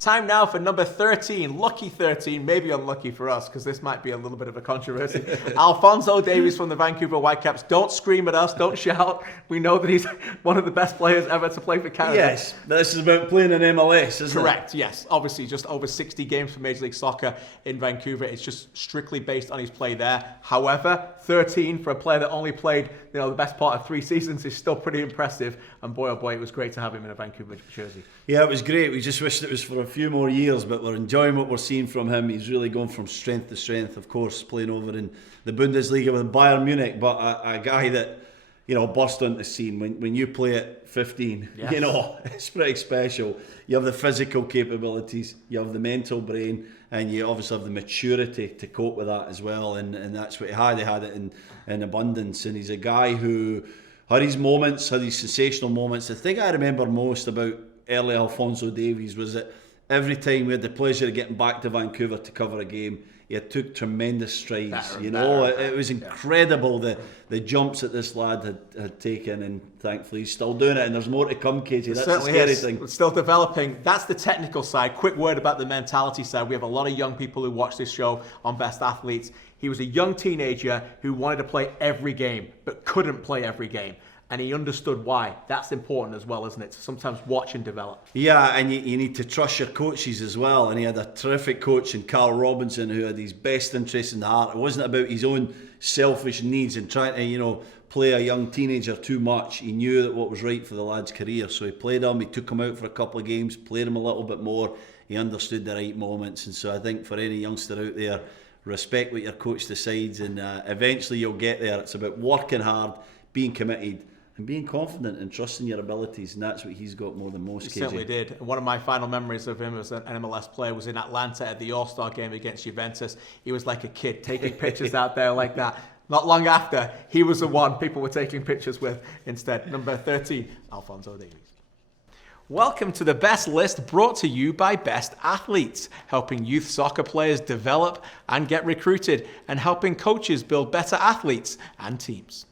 Time now for number 13, lucky 13, maybe unlucky for us, because this might be a little bit of a controversy. Alphonso Davies from the Vancouver Whitecaps. Don't scream at us, don't shout. We know that he's one of the best players ever to play for Canada. Yes, this is about playing in MLS, isn't Correct, yes. Obviously, just over 60 games for Major League Soccer in Vancouver. It's just strictly based on his play there. However, 13 for a player that only played, the best part of 3 seasons is still pretty impressive. And boy, oh boy, it was great to have him in a Vancouver jersey. Yeah, it was great. We just wished it was for a few more years, but we're enjoying what we're seeing from him. He's really gone from strength to strength, of course, playing over in the Bundesliga with Bayern Munich, but a guy that, burst onto the scene. When you play at 15, yes. It's pretty special. You have the physical capabilities, you have the mental brain, and you obviously have the maturity to cope with that as well, and that's what he had. He had it in abundance, and he's a guy who had his moments, had his sensational moments. The thing I remember most about early Alphonso Davies was that every time we had the pleasure of getting back to Vancouver to cover a game, he had took tremendous strides. It was incredible the jumps that this lad had taken, and thankfully he's still doing it, and there's more to come, Katie. That's the scary thing. It's still developing. That's the technical side. Quick word about the mentality side. We have a lot of young people who watch this show on Best Athletes. He was a young teenager who wanted to play every game, but couldn't play every game. And he understood why. That's important as well, isn't it? To sometimes watch and develop. Yeah, and you need to trust your coaches as well. And he had a terrific coach in Carl Robinson who had his best interests in the heart. It wasn't about his own selfish needs and trying to, play a young teenager too much. He knew that what was right for the lad's career. So he played him, he took him out for a couple of games, played him a little bit more. He understood the right moments. And so I think for any youngster out there, respect what your coach decides, and eventually you'll get there. It's about working hard, being committed, and being confident and trusting your abilities, and that's what he's got more than most. He certainly did. And one of my final memories of him as an MLS player was in Atlanta at the All-Star game against Juventus. He was like a kid taking pictures out there like that. Not long after, he was the one people were taking pictures with instead. Number 13, Alphonso Davies. Welcome to the best list, brought to you by Best Athletes, helping youth soccer players develop and get recruited, and helping coaches build better athletes and teams.